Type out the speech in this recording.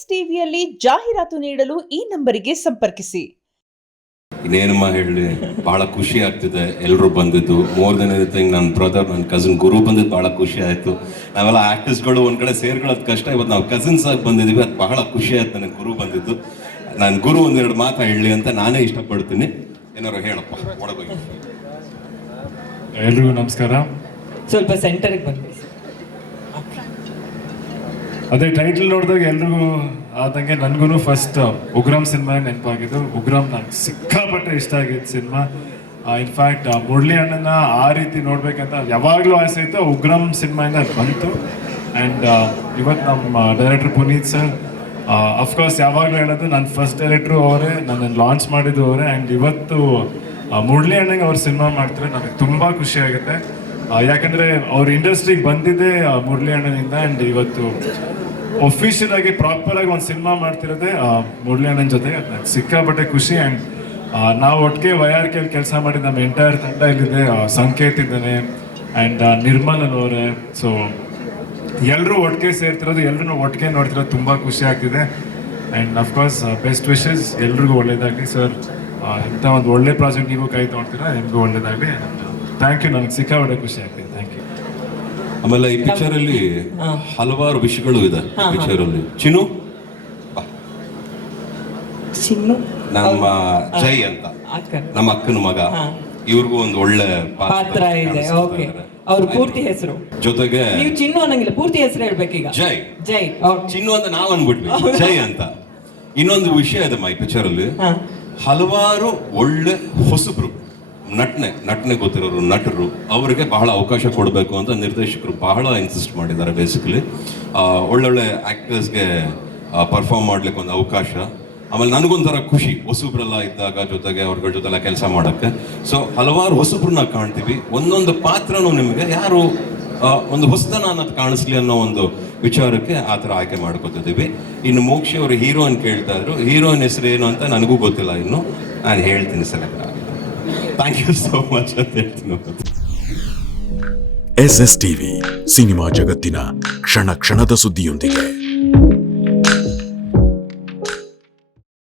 S S ಟಿವಿಯಲ್ಲಿ ಜಾಹೀರಾತು ನೀಡಲು ಈ ನಂಬರಿಗೆ ಸಂಪರ್ಕಿಸಿ. ಇನ್ನೇನಮ್ಮ ಹೇಳಿ, ಬಹಳ ಖುಷಿ ಆಗ್ತಿದೆ ಎಲ್ಲರೂ ಬಂದಿದ್ದು. ಮೋರ್ ದೆನ್ ಎನಿಥಿಂಗ್ ನನ್ನ ಬ್ರದರ್, ನನ್ನ ಕಸಿನ್ ಗುರು ಬಂದಿದ್ದು ಬಹಳ ಖುಷಿ ಆಯಿತು. ನಾವೆಲ್ಲ ಆರ್ಟಿಸ್ಟ್ಗಳು ಒಂದ್ ಕಡೆ ಸೇರ್ಕೊಳ್ಳೋದು ಕಷ್ಟ, ಇವತ್ತು ನಾವು ಕಸಿನ್ಸ್ ಆಗಿ ಬಂದಿದ್ದೀವಿ, ಅದು ಬಹಳ ಖುಷಿ ಆಯ್ತು ನನಗೆ ಗುರು ಬಂದಿದ್ದು. ನಾನು ಗುರು ಒಂದೆರಡು ಮಾತು ಹೇಳಲಿ ಅಂತ ನಾನೇ ಇಷ್ಟಪಡ್ತೀನಿ. ಏನಾರು ಹೇಳಪ್ಪ ಒಳಗೋಗಿ. ಎಲ್ರಿಗೂ ನಮಸ್ಕಾರ. ಸ್ವಲ್ಪ ಸೆಂಟರ್ಗೆ ಬನ್ನಿ. ಅದೇ ಟೈಟಲ್ ನೋಡಿದಾಗ ಎಲ್ರಿಗೂ ಆದಂಗೆ ನನಗೂ ಫಸ್ಟ್ ಉಗ್ರಂ ಸಿನಿಮಾ ನೆನಪಾಗಿದ್ದು. ಉಗ್ರಂ ನಂಗೆ ಸಿಕ್ಕಾಪಟ್ಟೆ ಇಷ್ಟ ಆಗಿದ್ದು ಸಿನಿಮಾ. ಇನ್ಫ್ಯಾಕ್ಟ್ ಮುರಳಿ ಅಣ್ಣನ ಆ ರೀತಿ ನೋಡ್ಬೇಕಂತ ಯಾವಾಗಲೂ ಆಸೆ ಇತ್ತು. ಉಗ್ರಂ ಸಿನಿಮಾಯಿಂದ ಅದು ಬಂತು. ಆ್ಯಂಡ್ ಇವತ್ತು ನಮ್ಮ ಡೈರೆಕ್ಟರ್ ಪುನೀತ್ ಸರ್, ಅಫ್ಕೋರ್ಸ್ ಯಾವಾಗಲೂ ಹೇಳೋದು ನನ್ನ ಫಸ್ಟ್ ಡೈರೆಕ್ಟ್ರು ಅವರೇ, ನನ್ನನ್ನು ಲಾಂಚ್ ಮಾಡಿದ್ದು ಅವರೇ. ಆ್ಯಂಡ್ ಇವತ್ತು ಮುರಳಿ ಅಣ್ಣಂಗೆ ಅವ್ರು ಸಿನಿಮಾ ಮಾಡ್ತಾರೆ, ನನಗೆ ತುಂಬ ಖುಷಿ ಆಗುತ್ತೆ. ಯಾಕಂದರೆ ಅವ್ರ ಇಂಡಸ್ಟ್ರಿಗೆ ಬಂದಿದ್ದೇ ಮುರಳಿ ಅಣ್ಣನಿಂದ. ಆ್ಯಂಡ್ ಇವತ್ತು ಒಫಿಷಿಯಲ್ ಆಗಿ ಪ್ರಾಪರ್ ಆಗಿ ಒಂದು ಸಿನಿಮಾ ಮಾಡ್ತಿರೋದೇ ಮುರಳಿ ಅಣ್ಣನ ಜೊತೆ. ನನಗೆ ಸಿಕ್ಕಾಪಟ್ಟೆ ಖುಷಿ. ಆ್ಯಂಡ್ ನಾವು ಒಟ್ಟಿಗೆ YRKಯಲ್ಲಿ ಕೆಲಸ ಮಾಡಿದ ನಮ್ಮ ಎಂಟೈರ್ ತಂಡ ಇಲ್ಲಿದೆ. ಸಂಕೇತ್ ಇದ್ದಾನೆ ಆ್ಯಂಡ್ ನಿರ್ಮಲ್ ಅವರೇ. ಸೊ ಎಲ್ಲರೂ ಒಟ್ಟಿಗೆ ಸೇರ್ತಿರೋದು, ಎಲ್ಲರೂ ಒಟ್ಟಿಗೆ ನೋಡ್ತಿರೋದು ತುಂಬ ಖುಷಿ ಆಗ್ತಿದೆ. ಆ್ಯಂಡ್ ಅಫ್ಕೋರ್ಸ್ ಬೆಸ್ಟ್ ವಿಶಸ್, ಎಲ್ರಿಗೂ ಒಳ್ಳೇದಾಗಲಿ ಸರ್. ಇಂಥ ಒಂದು ಒಳ್ಳೆ ಪ್ರಾಜೆಕ್ಟ್ ನೀವು ಕೈ ತೊಗೊಳ್ತೀರಾ, ನಿಮಗೂ ಒಳ್ಳೇದಾಗಲಿ. ಥ್ಯಾಂಕ್ ಯು, ನನಗೆ ಸಿಕ್ಕಾಪಟ್ಟೆ ಖುಷಿ ಆಗ್ತಿದೆ. Thank you. ಆಮೇಲೆ ಈ ಪಿಕ್ಚರ್ ಅಲ್ಲಿ ಹಲವಾರು ವಿಷಯಗಳು ಇದೆ. ಪಿಕ್ಚರ್ ಅಲ್ಲಿ ಚಿನ್ನು ನಮ್ಮ ಜೈ ಅಂತ ನಮ್ಮ ಅಕ್ಕನ ಮಗ, ಇವ್ರಿಗೂ ಒಂದು ಒಳ್ಳೆ ಪಾತ್ರ ಇದೆ. ಓಕೆ, ಅವ್ರ ಪೂರ್ತಿ ಹೆಸರು ಜೊತೆಗೆ ನೀವು ಚಿನ್ನು ಅನ್ನಂಗಿಲ್ಲ, ಪೂರ್ತಿ ಹೆಸರು ಹೇಳ್ಬೇಕೀಗ. ಜೈ. ಜೈ ಚಿನ್ನು ಅಂತ ನಾವ್ ಅನ್ಬಿಟ್ವಿ, ಜೈ ಅಂತ. ಇನ್ನೊಂದು ವಿಷಯ ಇದೆ ಈ ಪಿಕ್ಚರ್ ಅಲ್ಲಿ, ಹಲವಾರು ಒಳ್ಳೆ ಹೊಸಬ್ರು ನಟನೆ ಗೊತ್ತಿರೋರು ನಟರು, ಅವರಿಗೆ ಬಹಳ ಅವಕಾಶ ಕೊಡಬೇಕು ಅಂತ ನಿರ್ದೇಶಕರು ಬಹಳ ಇನ್ಸಿಸ್ಟ್ ಮಾಡಿದ್ದಾರೆ. ಬೇಸಿಕಲಿ ಒಳ್ಳೊಳ್ಳೆ ಆಕ್ಟರ್ಸ್ಗೆ ಪರ್ಫಾರ್ಮ್ ಮಾಡ್ಲಿಕ್ಕೆ ಒಂದು ಅವಕಾಶ. ಆಮೇಲೆ ನನಗೊಂಥರ ಖುಷಿ ಹೊಸಬ್ರೆಲ್ಲ ಇದ್ದಾಗ ಜೊತೆಗೆ ಅವ್ರಗಳ ಜೊತೆಲ್ಲ ಕೆಲಸ ಮಾಡೋಕ್ಕೆ. ಸೊ ಹಲವಾರು ಹೊಸಬ್ರನ್ನ ಕಾಣ್ತೀವಿ, ಒಂದೊಂದು ಪಾತ್ರನೂ ನಿಮಗೆ ಯಾರು ಒಂದು ಹೊಸತನ ಅನ್ನೋದು ಕಾಣಿಸ್ಲಿ ಅನ್ನೋ ಒಂದು ವಿಚಾರಕ್ಕೆ ಆ ಥರ ಆಯ್ಕೆ ಮಾಡ್ಕೊತಿದ್ದೀವಿ. ಇನ್ನು ಮೋಕ್ಷಿ ಅವರು ಹೀರೋಯಿನ್ ಕೇಳ್ತಾ ಇದ್ರು, ಹೀರೋಯಿನ್ ಹೆಸರು ಏನು ಅಂತ ನನಗೂ ಗೊತ್ತಿಲ್ಲ ಇನ್ನು, ನಾನು ಹೇಳ್ತೀನಿ ಸೆಲೆಕ್ಟ್ ಆಗಿ. ಥ್ಯಾಂಕ್ ಯು ಸೋ ಮಚ್ ಅಂತ ಹೇಳ್ತೀನಿ. SS ಟಿವಿ, ಸಿನಿಮಾ ಜಗತ್ತಿನ ಕ್ಷಣ ಕ್ಷಣದ ಸುದ್ದಿಯೊಂದಿಗೆ.